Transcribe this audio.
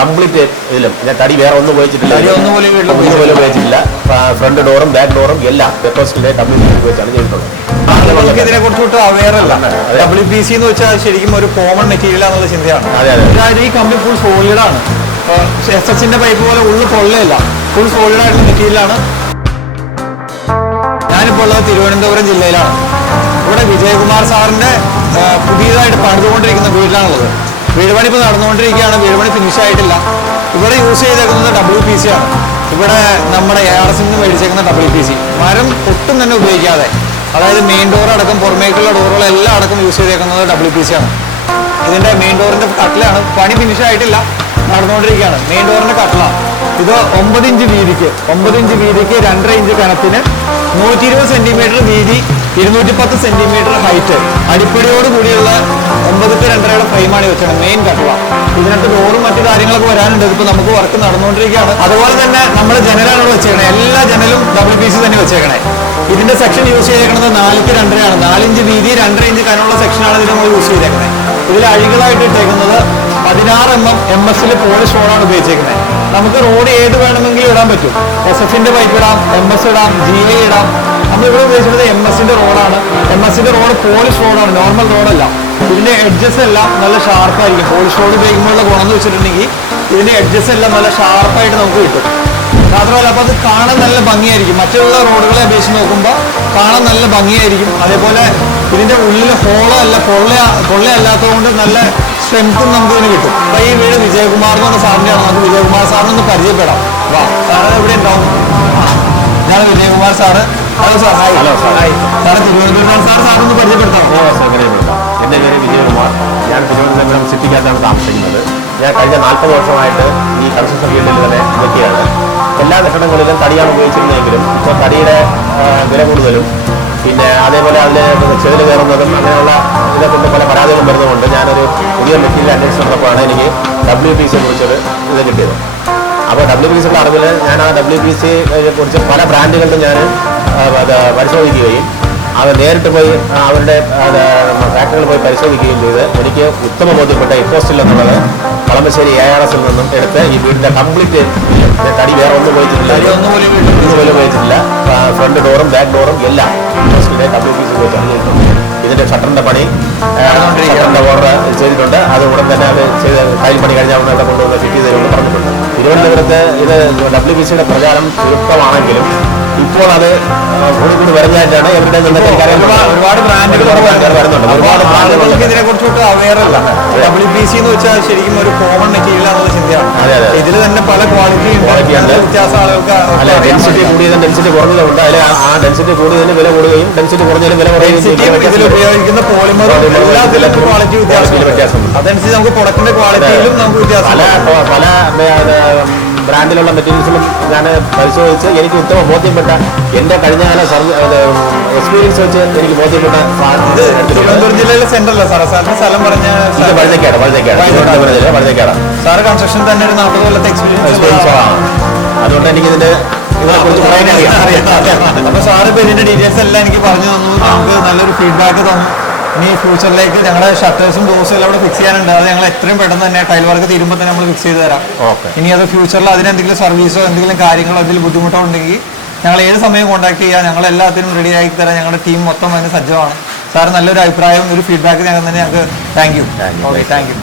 Complete ഇതിലും. ഞാൻ തടി വേറെ ഒന്നും ഉപയോഗിച്ചിട്ടില്ല. ഒന്നും പോലും ഉപയോഗിച്ചിട്ടില്ല. ഫ്രണ്ട് ഡോറും ബാക്ക് ഡോറും എല്ലാം പെപ്പോസ്റ്റിലെ കംപ്ലീറ്റ് ഉപയോഗിച്ചാണ് ചെയ്തിട്ടുള്ളത്. ആളുകൾക്ക് ഇതിനെ കുറിച്ചിട്ട് അവെയർ അല്ല. ഡബ്ല്യു പി സി എന്ന് വെച്ചാൽ ശരിക്കും ഒരു കോമൺ മെറ്റീരിയൽ എന്നുള്ള ചിന്തയാണ്. അതെ, അതെ. ഈ കമ്പി ഫുൾ സോളിഡ് ആണ്. എസ് എച്ചിന്റെ പൈപ്പ് പോലെ ഉള്ളു പൊള്ളയില്ല. ഫുൾ സോളിഡ് ആയിട്ടുള്ള മെറ്റീരിയലാണ് ഞാനിപ്പോൾ ഉള്ളത് തിരുവനന്തപുരം ജില്ലയിലാണ്. ഇവിടെ വിജയകുമാർ സാറിന്റെ പുതിയതായിട്ട് പണിതുകൊണ്ടിരിക്കുന്ന വീട്ടിലാണുള്ളത്. വീട് പണി ഇപ്പോൾ നടന്നുകൊണ്ടിരിക്കുകയാണ്. വീട് പണി ഫിനിഷ് ആയിട്ടില്ല. ഇവിടെ യൂസ് ചെയ്തേക്കുന്നത് ഡബ്ല്യു പി സി ആണ്. ഇവിടെ നമ്മുടെ എ ആർ എസ് നിന്ന് മേടിച്ചേക്കുന്ന ഡബ്ല്യു പി സി മരം ഒട്ടും തന്നെ ഉപയോഗിക്കാതെ. അതായത് മെയിൻ ഡോർ അടക്കം പുറമേക്കുള്ള ഡോറുകളെല്ലാം അടക്കം യൂസ് ചെയ്തേക്കുന്നത് ഡബ്ല്യു പി സി ആണ് ഇതിന്റെ മെയിൻ ഡോറിന്റെ കട്ടിലാണ്. പണി ഫിനിഷ് ആയിട്ടില്ല. നടന്നുകൊണ്ടിരിക്കുകയാണ്. മെയിൻ ഡോറിന്റെ കട്ടിലാണ്. ഇത് ഒമ്പത് ഇഞ്ച് വീതിക്ക് ഒമ്പത് ഇഞ്ച് വീതിക്ക് രണ്ടര ഇഞ്ച് കനത്തിന് നൂറ്റി ഇരുപത് സെന്റിമീറ്റർ വീതി ഇരുന്നൂറ്റി പത്ത് സെന്റിമീറ്റർ ഹൈറ്റ് അടിപ്പിടിയോട് കൂടിയുള്ള ഒമ്പത് ടു രണ്ടരയുടെ ഫ്രെയിമാണ് വെച്ചത്. മെയിൻ കട്ടുക ഇതിനകത്ത് ഡോറും മറ്റു കാര്യങ്ങളൊക്കെ വരാനുണ്ട്. ഇതിപ്പോ നമുക്ക് വർക്ക് നടന്നുകൊണ്ടിരിക്കുകയാണ്. അതുപോലെ തന്നെ നമ്മൾ ജനലാണ് വെച്ചേക്കണേ. എല്ലാ ജനലും ഡബിൾ പീസ് തന്നെ വെച്ചേക്കണേ. ഇതിന്റെ സെക്ഷൻ യൂസ് ചെയ്തേക്കുന്നത് നാലിക്ക് രണ്ടരയാണ്. നാലിഞ്ച് വീതി രണ്ടര ഇഞ്ച് കനമുള്ള സെക്ഷനാണ് ഇതിൽ നമ്മൾ യൂസ് ചെയ്തേക്കണേ. ഇതിൽ അഴികളായിട്ട് ഇട്ടേക്കുന്നത് പതിനാറ് എം എം എം എസിൽ പോളിഷ് ഫോണാണ് ഉപയോഗിച്ചേക്കുന്നത് നമുക്ക് റോഡ് ഏത് വേണമെങ്കിലും ഇടാൻ പറ്റും. എസ് എഫിന്റെ പൈപ്പ് ഇടാം എം എസ് ഇടാം ജി ഐ ഇടാം നമ്മൾ ഇവിടെ ഉപയോഗിക്കുന്നത് എം എസിന്റെ റോഡാണ് എം എസിന്റെ റോഡ് പോളിഷ് റോഡാണ് നോർമൽ റോഡല്ല ഇതിന്റെ എഡ്ജസ് എല്ലാം നല്ല ഷാർപ്പായിരിക്കും പോളിഷ് റോഡ് ഉപയോഗിക്കുമ്പോഴുള്ള ഗുണം എന്ന് വെച്ചിട്ടുണ്ടെങ്കിൽ ഇതിന്റെ എഡ്ജസ് എല്ലാം നല്ല ഷാർപ്പായിട്ട് നമുക്ക് കിട്ടും. മാത്രമല്ല അപ്പോൾ അത് കാണാൻ നല്ല ഭംഗിയായിരിക്കും. മറ്റുള്ള റോഡുകളെ അപേക്ഷിച്ച് നോക്കുമ്പോൾ കാണാൻ നല്ല ഭംഗിയായിരിക്കും. അതേപോലെ ഇതിന്റെ ഉള്ളിൽ ഹോളോ അല്ല പൊള്ള പൊള്ളയല്ലാത്തതുകൊണ്ട് നല്ല സ്ട്രെങ്ത്തും നമുക്ക് ഇതിന് കിട്ടും. അപ്പൊ ഈ വീട് വിജയകുമാർ എന്ന് പറഞ്ഞ സാറിന്റെയാണ്. നമുക്ക് വിജയകുമാർ സാറിനൊന്ന് പരിചയപ്പെടാം. വാ സാറ് എവിടെ ഉണ്ടാവും ഞാൻ Vijayakumar sir. Hello sir hi hello sir. Hi sir Thiruvananthapuram sir സാറൊന്ന് പരിചയപ്പെടുത്താം ഓ സംഘടനയുണ്ട് എന്റെ പേര് വിജയകുമാർ. ഞാൻ തിരുവനന്തപുരം സിറ്റിക്കകത്താണ് താമസിക്കുന്നത്. ഞാൻ കഴിഞ്ഞ നാൽപ്പത് വർഷമായിട്ട് ഈ കൺസ്ട്രക്ഷൻ ഫീൽഡിൽ തന്നെ നിൽക്കുകയാണ്. എല്ലാ കെട്ടിടങ്ങളിലും തടിയാണ് ഉപയോഗിച്ചിരുന്നതെങ്കിലും ഇപ്പോൾ തടിയുടെ വില കൂടുതലും. പിന്നെ അതേപോലെ അതിൽ ചെതിൽ കയറുന്നതും അങ്ങനെയുള്ള ഇതൊക്കെ കൊണ്ട് പല പരാതികളും വരുന്നതുകൊണ്ട് ഞാനൊരു പുതിയ മെറ്റീരിയൽ അന്വേഷിച്ചപ്പോഴാണ് നടന്നപ്പോഴാണ് എനിക്ക് ഡബ്ല്യു പി സിയെ കുറിച്ചൊരു ഇത് കിട്ടിയത്. അപ്പോൾ ഡബ്ല്യു പി സിയുടെ അറിവിൽ ഞാൻ ആ ഡബ്ല്യു പി സിയെ കുറിച്ച് പല ബ്രാൻഡുകളിലും ഞാൻ പരിശോധിക്കുകയും അത് നേരിട്ട് പോയി അവരുടെ ഫാക്ടറികളിൽ പോയി പരിശോധിക്കുകയും ചെയ്ത് എനിക്ക് ഉത്തമ ബോധ്യപ്പെട്ട ഇപ്പോസ്റ്റിൽ എന്നുള്ളത് കളമശ്ശേരി എ ആർ എസിൽ നിന്നും എടുത്ത് ഈ വീടിന്റെ കംപ്ലീറ്റ് തടി വേറെ ഒന്നും ഉപയോഗിച്ചിട്ടില്ല. ഒന്നും പോലും ഉപയോഗിച്ചിട്ടില്ല. ഫ്രണ്ട് ഡോറും ബാക്ക് ഡോറും എല്ലാം ഇപ്പോസ്റ്റിലെ ഡബ്ല്യു പി സി ചെയ്തിട്ടുണ്ട് ഇതിന്റെ ഷട്ടറിന്റെ പണി ഷട്ടറിന്റെ ഓർഡർ ചെയ്തിട്ടുണ്ട്. അത് ഉടൻ തന്നെ അത് ചെയ്ത് ടൈൽ പണി കഴിഞ്ഞാൽ അവിടെ കൊണ്ടുവന്ന് ഫിറ്റ് ചെയ്ത് പറഞ്ഞിട്ടുണ്ട്. തിരുവനന്തപുരത്ത് ഇത് ഡബ്ല്യു ബി സിയുടെ പ്രചാരം ചുരുക്കമാണെങ്കിലും ഇപ്പോൾ അത് ആ, കൂടി കൂടി വരുന്നതായിട്ടാണ് എവിടെ നിന്നൊക്കെ ഒരുപാട് ബ്രാൻഡുകൾ വരുന്നുണ്ട്. ഒരുപാട് ആളുകൾക്ക് സി എന്ന് വെച്ചാൽ ശരിക്കും ഒരു കോമൺ മെറ്റീരിയൽ എന്നുള്ള ചിന്തയാണ്. ഇതിൽ തന്നെ പല ക്വാളിറ്റി. വ്യത്യാസം ആളുകൾക്ക് അല്ല ഡെൻസിറ്റി. കൂടിയതും ഡെൻസിറ്റി കുറഞ്ഞതുകൊണ്ട് അതിൽ ആ ഡെൻസിറ്റി കൂടിയതിന് വില കൂടുകയും ഡെൻസിറ്റി കുറഞ്ഞതിന് വില കുറയുകയും ഇതിൽ ഉപയോഗിക്കുന്ന പോളിമർ എല്ലാ എല്ലാത്തിലും ക്വാളിറ്റി. വ്യത്യാസമുണ്ട് അതനുസരിച്ച് നമുക്ക് പ്രൊഡക്റ്റിന്റെ ക്വാളിറ്റിയിലും നമുക്ക് വ്യത്യാസം പല പല ബ്രാൻഡിലുള്ള മെറ്റീരിയൽസിലും ഞാൻ പരിശോധിച്ച് എനിക്ക് ഉത്തമ ബോധ്യപ്പെട്ട എന്റെ കഴിഞ്ഞകാല എക്സ്പീരിയൻസ് വെച്ച് എനിക്ക് ബോധ്യപ്പെട്ട ഇത്. തിരുവനന്തപുരം ജില്ലയിലെ സെന്റർ അല്ല സാറേ. സാറിന്റെ സ്ഥലം പറഞ്ഞ ഇത് വഴുതക്കാട് വഴുതക്കാട് തിരുവനന്തപുരം ജില്ല വഴുതക്കാട് സാറ് കൺസ്ട്രക്ഷൻ തന്നെ ഒരു നാൽപ്പത് കൊല്ലത്തെ എക്സ്പീരിയൻസ് അതുകൊണ്ട് എനിക്ക് ഇതിന്റെ അപ്പൊ സാറ് ഇപ്പൊ ഇതിന്റെ ഡീറ്റെയിൽസ് എല്ലാം എനിക്ക് പറഞ്ഞു തന്നു. നമുക്ക് നല്ലൊരു ഫീഡ്ബാക്ക് തന്നു. ഇനി ഫ്യൂച്ചറിലേക്ക് ഞങ്ങളുടെ ഷട്ടേഴ്സും ഡോസും എല്ലാം അവിടെ ഫിക്സ് ചെയ്യാനുണ്ട്. അത് ഞങ്ങൾ എത്രയും പെട്ടെന്ന് തന്നെ ടൈൽ വർക്ക് തീരുമ്പോൾ തന്നെ നമ്മൾ ഫിക്സ് ചെയ്ത് തരാം. ഓക്കെ ഇനി അത് ഫ്യൂച്ചറിൽ അതിനെന്തെങ്കിലും സർവീസോ എന്തെങ്കിലും കാര്യങ്ങളോ എന്തെങ്കിലും ബുദ്ധിമുട്ടോ ഉണ്ടെങ്കിൽ ഞങ്ങൾ ഏത് സമയം കോൺടാക്ട് ചെയ്യാം ഞങ്ങൾ എല്ലാത്തിനും റെഡി ആക്കി തരാം. ഞങ്ങളുടെ ടീം മൊത്തം അതിന് സജ്ജമാണ്. സാർ നല്ലൊരു അഭിപ്രായവും ഒരു ഫീഡ്ബാക്ക് ഞങ്ങൾ തന്നെ ഞങ്ങൾക്ക് thank you. Okay thank you